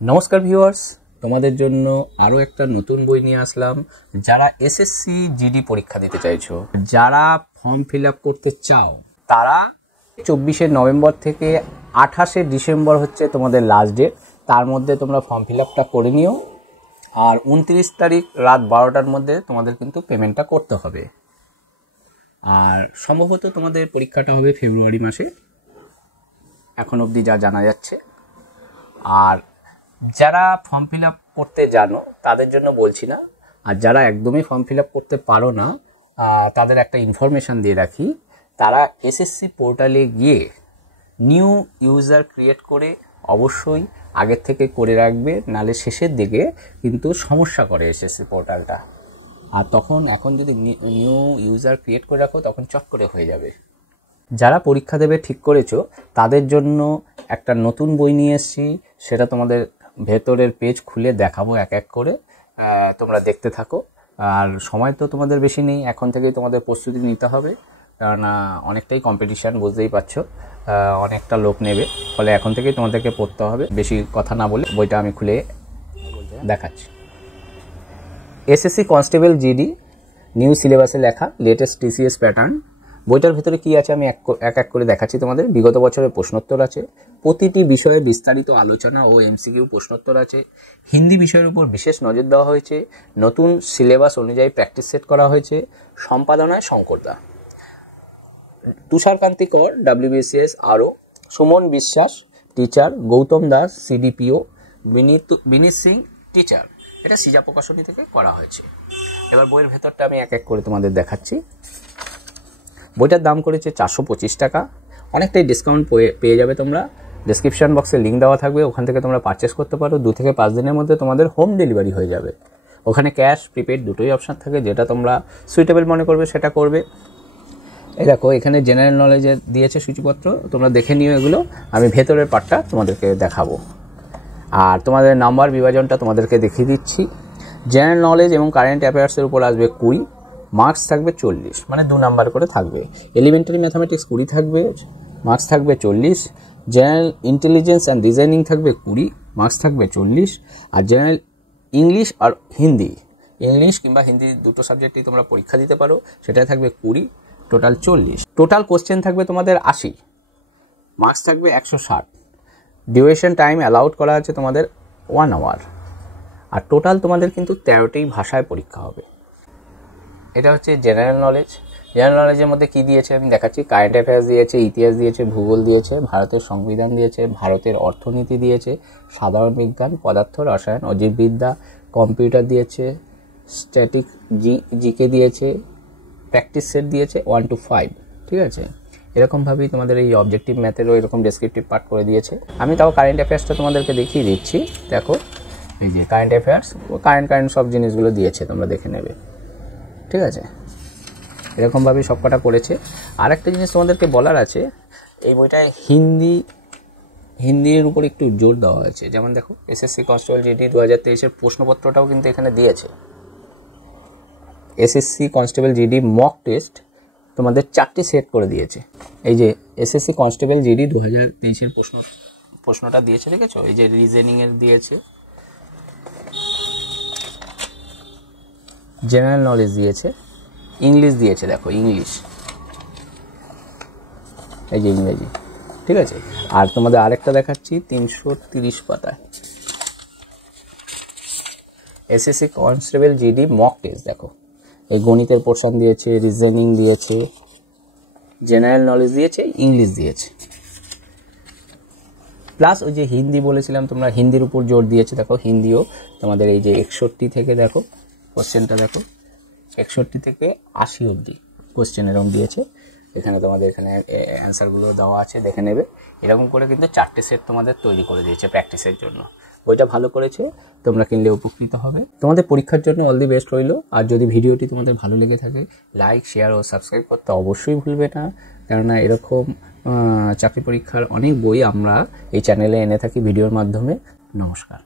নমস্কার ভিউয়ার্স, তোমাদের জন্য আরও একটা নতুন বই নিয়ে আসলাম। যারা এসএসসি জিডি পরীক্ষা দিতে চাইছো, যারা ফর্ম ফিল আপ করতে চাও, তারা 24শে নভেম্বর থেকে 28শে ডিসেম্বর হচ্ছে তোমাদের লাস্ট ডেট। তার মধ্যে তোমরা ফর্ম ফিল আপটা করে নিও, আর 29 তারিখ রাত 12টার মধ্যে তোমাদের কিন্তু পেমেন্টটা করতে হবে। আর সম্ভবত তোমাদের পরীক্ষাটা হবে ফেব্রুয়ারি মাসে, এখন অবধি যা জানা যাচ্ছে। আর যারা ফর্ম ফিল আপ করতে জানো তাদের জন্য বলছি না, আর যারা একদমই ফর্ম ফিল আপ করতে পারো না তাদের একটা ইনফরমেশান দিয়ে রাখি। তারা এসএসসি পোর্টালে গিয়ে নিউ ইউজার ক্রিয়েট করে অবশ্যই আগের থেকে করে রাখবে, নালে শেষের দিকে কিন্তু সমস্যা করে এসএসসি পোর্টালটা। আর এখন যদি নিউ ইউজার ক্রিয়েট করে রাখো তখন চট করে হয়ে যাবে। যারা পরীক্ষা দেবে ঠিক করেছো তাদের জন্য একটা নতুন বই নিয়ে এসেছি, সেটা তোমাদের ভেতরের পেজ খুলে দেখাবো এক এক করে, তোমরা দেখতে থাকো। আর সময় তো তোমাদের বেশি নেই, এখন থেকেই তোমাদের প্রস্তুতি নিতে হবে, কারণ অনেকটাই কম্পিটিশান, বুঝতেই পারছো, অনেকটা লোক নেবে, ফলে এখন থেকেই তোমাদেরকে পড়তে হবে। বেশি কথা না বলে বইটা আমি খুলে দেখাচ্ছি। এসএসসি কনস্টেবল জিডি নিউ সিলেবাসে লেখা লেটেস্ট টিসিএস প্যাটার্ন। বইটার ভেতরে কি আছে আমি এক এক করে দেখাচ্ছি তোমাদের। বিগত বছরের প্রশ্নোত্তর আছে, প্রতিটি বিষয়ে বিস্তারিত আলোচনা ও এমসিকিউ প্রশ্নোত্তর আছে। হিন্দি বিষয়ের উপর বিশেষ নজর দেওয়া হয়েছে, নতুন সিলেবাস অনুযায়ী প্র্যাকটিস সেট করা হয়েছে। সম্পাদনায় শঙ্করদা, তুষারকান্তি কর WBCS আরও, সুমন বিশ্বাস টিচার, গৌতম দাস CDPO, বিনীত সিং টিচার। এটা সিজা প্রকাশনী থেকে করা হয়েছে। এবার বইয়ের ভেতরটা আমি এক এক করে তোমাদের দেখাচ্ছি। বইটার দাম করেছে 425 টাকা, অনেকটাই ডিসকাউন্ট পেয়ে যাবে তোমরা। ডেসক্রিপশন বক্সে লিঙ্ক দেওয়া থাকবে, ওখান থেকে তোমরা পারচেস করতে পারো। 2 থেকে 5 দিনের মধ্যে তোমাদের হোম ডেলিভারি হয়ে যাবে। ওখানে ক্যাশ প্রিপেড দুটোই অপশান থাকে, যেটা তোমরা সুইটেবল মনে করবে সেটা করবে। এই দেখো এখানে জেনারেল নলেজে দিয়েছে সূচিপত্র, তোমরা দেখে নিও এগুলো। আমি ভেতরের পার্টটা তোমাদেরকে দেখাবো, আর তোমাদের নাম্বার বিভাজনটা তোমাদেরকে দেখিয়ে দিচ্ছি। জেনারেল নলেজ এবং কারেন্ট অ্যাফেয়ার্সের উপর আসবে 20, মার্কস থাকবে 40, মানে 2 নাম্বার করে থাকবে। এলিমেন্টারি ম্যাথামেটিক্স 20 থাকবে, মার্কস থাকবে 40। জেনারেল ইন্টেলিজেন্স অ্যান্ড ডিজাইনিং থাকবে 20, মার্কস থাকবে 40। আর জেনারেল ইংলিশ আর হিন্দি, ইংলিশ কিংবা হিন্দি দুটো সাবজেক্টই তোমরা পরীক্ষা দিতে পারো, সেটাই থাকবে 20, টোটাল 40। টোটাল কোশ্চেন থাকবে তোমাদের 80, মার্কস থাকবে 160। ডিউরেশন টাইম অ্যালাউড করা আছে তোমাদের 1 আওয়ার। আর টোটাল তোমাদের কিন্তু 13টি ভাষায় পরীক্ষা হবে। এটা হচ্ছে জেনারেল নলেজ। জেনারেল নলেজের মধ্যে কি দিয়েছে আমি দেখাচ্ছি। কারেন্ট অ্যাফেয়ার্স দিয়েছে, ইতিহাস দিয়েছে, ভূগোল দিয়েছে, ভারতের সংবিধান দিয়েছে, ভারতের অর্থনীতি দিয়েছে, সাধারণ বিজ্ঞান, পদার্থ রসায়ন ও জীববিদ্যা, কম্পিউটার দিয়েছে, স্ট্যাটিক জিকে দিয়েছে, প্র্যাকটিস সেট দিয়েছে 1 to 5। ঠিক আছে, এরকমভাবেই তোমাদের এই অবজেক্টিভ ম্যাথেরও এরকম ডেসক্রিপটিভ পার্ট করে দিয়েছে। আমি তাও কারেন্ট অ্যাফেয়ার্সটা তোমাদেরকে দেখিয়ে দিচ্ছি। দেখো এই যে কারেন্ট অ্যাফেয়ার্স, কারেন্ট সব জিনিসগুলো দিয়েছে, তোমরা দেখে নেবে। ঠিক আছে, এরকমভাবেই সব কটা করেছে। আর একটা জিনিস তোমাদেরকে বলার আছে, এই বইটায় হিন্দির উপর একটু জোর দেওয়া হয়েছে। যেমন দেখো এসএসসি কনস্টেবল জিডি 2023-এর প্রশ্নপত্রটাও কিন্তু এখানে দিয়েছে। SSC constable GD mock test তোমাদের 4টি সেট করে দিয়েছে। এই যে এসএসসি কনস্টেবল জিডি 2023-এর প্রশ্নটা দিয়েছে, দেখেছো? এই যে রিজনিংয়ের দিয়েছে, জেনারেল নলেজ দিয়েছে, ইংলিশ দিয়েছে, দেখো ইংলিশ, এই যে ইংরেজি। ঠিক আছে, আর তোমাদের আরেকটা দেখাচ্ছি 330 পাতায় SSC constable GD mock test. দেখো এই গণিতের পোর্শন দিয়েছে, রিজনিং দিয়েছে, জেনারেল নলেজ দিয়েছে, ইংলিশ দিয়েছে, প্লাস ওই যে হিন্দি বলেছিলাম তোমরা, হিন্দির উপর জোর দিয়েছে। দেখো হিন্দিও তোমাদের এই যে 61 থেকে, দেখো কোশ্চেনটা দেখো 61 থেকে 80 অবধি কোশ্চেন এরকম দিয়েছে। এখানে তোমাদের এখানে অ্যান্সারগুলো দেওয়া আছে, দেখে নেবে। এরকম করে কিন্তু 4টে সেট তোমাদের তৈরি করে দিয়েছে প্র্যাকটিসের জন্য। বইটা ভালো করেছে, তোমরা কিনলে উপকৃত হবে। তোমাদের পরীক্ষার জন্য অল দি বেস্ট রইল। আর যদি ভিডিওটি তোমাদের ভালো লেগে থাকে, লাইক, শেয়ার ও সাবস্ক্রাইব করতে অবশ্যই ভুলবে না, কেননা এরকম চাকরি পরীক্ষার অনেক বই আমরা এই চ্যানেলে এনে থাকি ভিডিওর মাধ্যমে। নমস্কার।